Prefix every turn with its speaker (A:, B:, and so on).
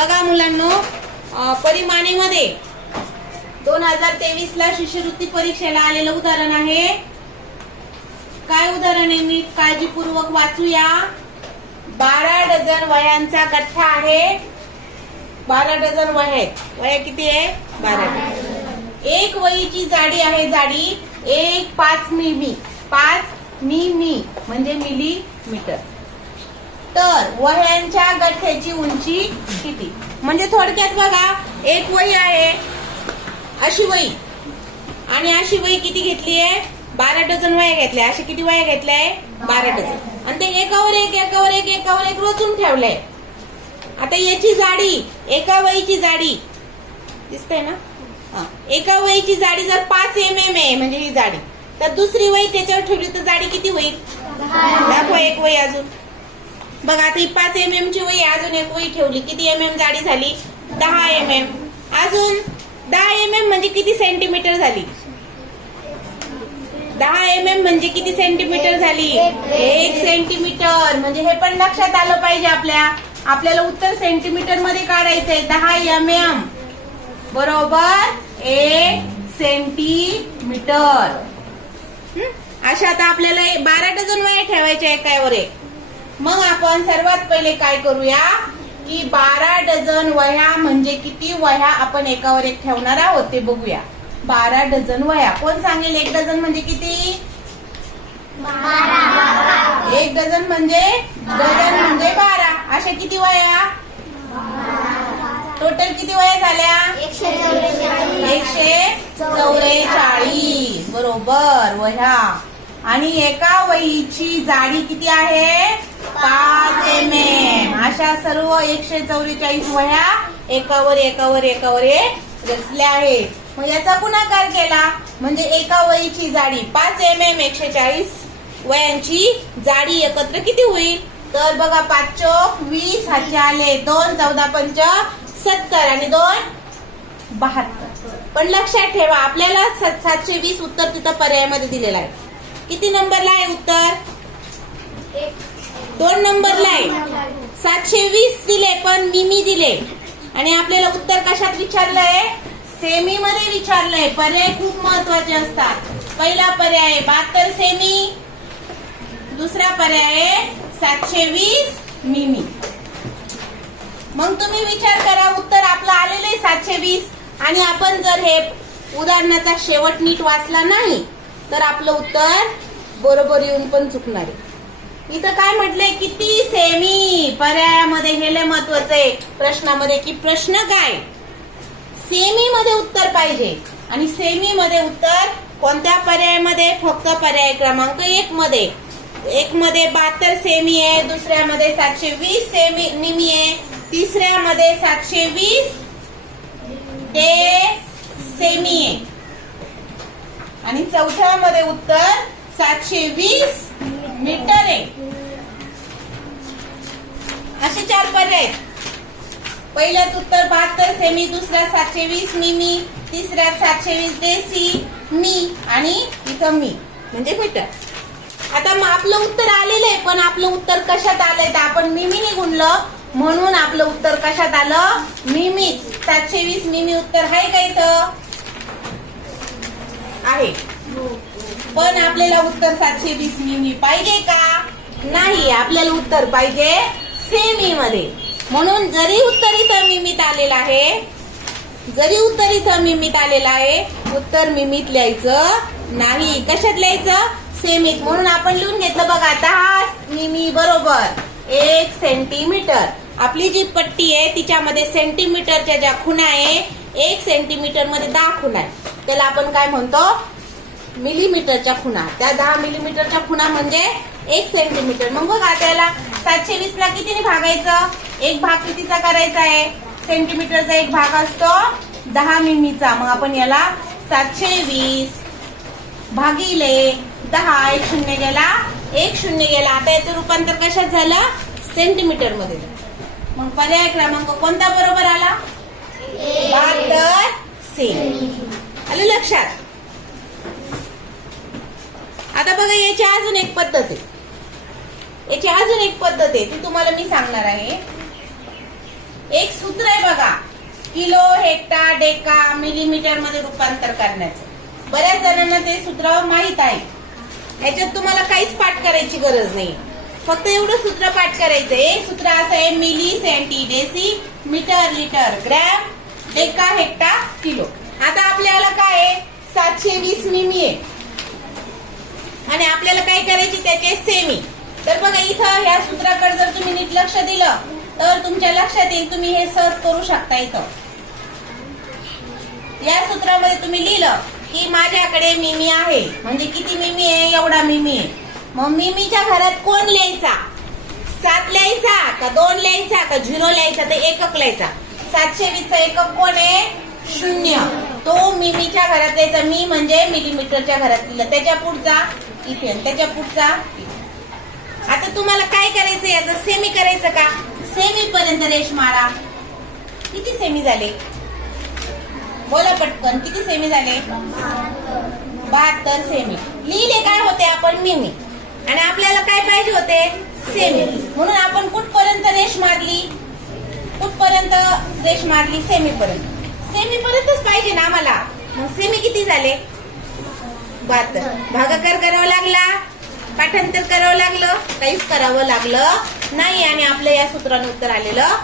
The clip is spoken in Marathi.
A: बघा मुलांनो परिमाणेमध्ये दोन हजार तेवीस ला शिष्यवृत्ती परीक्षेला आलेलं उदाहरण आहे. काय उदाहरण आहे? मी काळजीपूर्वक वाचूया. बारा डझन वयांचा गठ्ठा आहे. बारा डझन वह्या आहेत. वह्या किती आहे? बारा. एक वहीची जाडी आहे जाडी एक पाच मिमी. पाच मिमी म्हणजे मिलीमीटर. तर वह्यांच्या गठ्ठ्याची उंची किती? म्हणजे थोडक्यात बघा एक वही आहे अशी वही. आणि अशी वही किती घेतली आहे? बारा डझन वया घेतल्या. अशा किती वया घेतल्या आहे? बारा डझन. आणि ते एकावर एक एकावर एक एकावर एक रचून ठेवलंय. आता याची जाडी एका वहीची जाडी. दिसतंय ना? हा. एका वहीची जाडी जर पाच एम एम आहे म्हणजे ही जाडी. तर दुसरी वही त्याच्यावर ठेवली तर जाडी किती होईल? दाखवा एक वही अजून. बघा आता ही पाच एम एम ची वही अजून एक वही ठेवली. किती एम एम जाडी झाली? दहा एम एम अजून दहा एम एम म्हणजे किती सेंटीमीटर झाली? दहा एम एम म्हणजे किती सेंटीमीटर झाली? एक सेंटीमीटर म्हणजे हे पण लक्षात आलं पाहिजे आपल्या. आपल्याला उत्तर सेंटीमीटरमध्ये काढायचंय. दहा एम एम बरोबर? एक सेंटीमीटर अशा आता आपल्याला बारा डझन वया ठेवायच्या एकावर एक. मग आपण सर्वात पहिले काय करूया की बारा डझन वह्या म्हणजे किती वह्या आपण एकावर एक ठेवणार आहोत ते बघूया. बारा डझन वह्या. कोण सांगेल एक डझन म्हणजे किती? एक डझन म्हणजे डझन म्हणजे बारा. अशा किती वह्या? टोटल किती वह्या झाल्या? एकशे चौवेचाळीस. बरोबर वह्या. आणि एका वहीची जाडी किती आहे? पाच एम एम अशा सर्व एकशे चौवेचाळीस वह्या एकावर एकावर एकावर एक रचल्या आहेत. मग याचा गुणाकार केला. म्हणजे एका वहीची जाडी पाच एम एम एकशे चाळीस वयांची जाडी एकत्र किती होईल? तर बघा पाच चोक वीस हातचे आले दोन चौदा पंच सत्तर आणि दोन बहात्तर. पण लक्षात ठेवा आपल्याला सातशे वीस उत्तर तिथं पर्यायामध्ये दिलेला आहे. किती नंबरला आहे उत्तर? दोन नंबरला आहे सातशे वीस दिले पण मिमी दिले. आणि आपल्याला उत्तर कशात विचारलंय? सेमी मध्ये विचारलंय. पर्याय खूप महत्त्वाचे असतात. पहिला पर्याय बहात्तर सेमी. दुसरा पर्याय आहे सातशे वीस मिमी. मग तुम्ही विचार करा उत्तर आपलं आलेलं आहे सातशे वीस. आणि आपण जर हे उदाहरणाचा शेवट नीट वाचला नाही तर आपलं उत्तर बरोबर येऊन पण चुकणार आहे. इथं काय म्हटलंय किती सेमी पर्यायामध्ये हे लय महत्वाचं आहे. प्रश्नामध्ये की प्रश्न काय? सेमी मध्ये उत्तर पाहिजे. आणि सेमी मध्ये उत्तर कोणत्या पर्यायामध्ये? फक्त पर्याय क्रमांक एक मध्ये एक मध्ये बहात्तर सेमी आहे दुसऱ्यामध्ये सातशे वीस सेमी निमी आहे तिसऱ्यामध्ये सातशे वीस ते सेमी आहे. आणि चौथ्यामध्ये उत्तर सातशे वीस मीटर आहे. असे चार पर्याय आहेत. पहिल्यात उत्तर बहात्तर सेमी दुसऱ्या सातशे वीस मिमी तिसऱ्यात सातशे वीस देसी मी आणि इथं मी. म्हणजे मीटर. आता मग आपलं उत्तर आलेलं आहे पण आपलं उत्तर कशात आलंय? तर आपण मिमीने गुणलं. म्हणून आपलं उत्तर कशात आलं? मिमी. सातशे वीस मिमी उत्तर आहे का इथं? आहे. पण आपल्याला उत्तर सातशे वीस मिमी पाहिजे का? नाही आपल्याला उत्तर पाहिजे सेमी मध्ये म्हणून जरी उत्तरित मिमीत आलेलं आहे जरी उत्तरित मिमीत आलेलं आहे उत्तर मिमीत लिहायचं नाही. कशात लिहायचं? सेमीत. म्हणून आपण लिहून घेतलं बघा दहा मिमी बरोबर एक सेंटीमीटर आपली जी पट्टी आहे तिच्यामध्ये सेंटीमीटरच्या ज्या खुणा आहे एक सेंटीमीटरमध्ये दहा खुणा आहे. त्याला आपण काय म्हणतो? मिलीमीटरच्या खुणा. त्या दहा मिलीमीटरच्या खुणा म्हणजे एक सेंटीमीटर मग बघा त्याला सातशे वीस ला कितीने भागायचं? एक भाग कितीचा करायचा आहे? सेंटीमीटरचा एक भाग असतो दहा मिमीचा. मग आपण याला सातशे वीस भागिले दहा एक शून्य गेला एक शून्य गेला. आता याचं रूपांतर कशात झालं? सेंटीमीटरमध्ये. मग पर्याय क्रमांक कोणता बरोबर आला? बहात्तर से आलं लक्षात? आता बघा याची अजून एक पद्धत आहे. याची अजून एक पद्धत आहे ती तुम्हाला मी सांगणार आहे. एक सूत्र आहे बघा किलो हेक्टा डेका मिलीमीटरमध्ये रूपांतर करण्याचं. बऱ्याच जणांना ते सूत्रावर माहीत आहे. याच्यात तुम्हाला काहीच पाठ करायची गरज नाही. फक्त एवढं सूत्र पाठ करायचं एक सूत्र असं आहे milli centi deci metre litre gram deca hecto kilo. आता आपल्याला काय आहे? सातशे वीस मिमी आहे. आणि आपल्याला काय करायची? त्याचे सेमी. तर बघा इथं ह्या सूत्राकडे जर तुम्ही नीट लक्ष दिलं तर तुमच्या लक्षात येईल तुम्ही हे सहज करू शकता इथं. या सूत्रामध्ये तुम्ही लिहिलं की माझ्याकडे मिमी आहे. म्हणजे किती मिमी आहे? एवढा मिमी आहे. मग मिमीच्या घरात कोण लिहायचा? सात लिहायचा का दोन लिहायचा का झिरो लिहायचा तर एकक लिहायचा? सातशे वीसचा एकक कोण आहे? शून्य. तो मिमीच्या घरात लिहायचा. मी म्हणजे मिलीमीटरच्या घरात लिहिलं. त्याच्या पुढचा इथे. त्याच्या पुढचा इथे. आता तुम्हाला काय करायचं याचं सेमी करायचं का? सेमी पर्यंत रेश मारा किती सेमी झाले? बोला पटकन किती सेमी झाले? बहात्तर सेमी लिहिले काय होते आपण? मिमी आणि आपल्याला काय पाहिजे होते? सेमी म्हणून आपण कुठपर्यंत रेश मारली? कुठपर्यंत रेश मारली? सेमी पर्यंत. सेमी पर्यंतच पाहिजे ना आम्हाला. मग सेमी किती झाले? बहात्तर. भागाकार करावा लागला. पाठांतर करावं लागलं काहीच करावं लागलं नाही आणि आपलं या सूत्रानं उत्तर आलेलं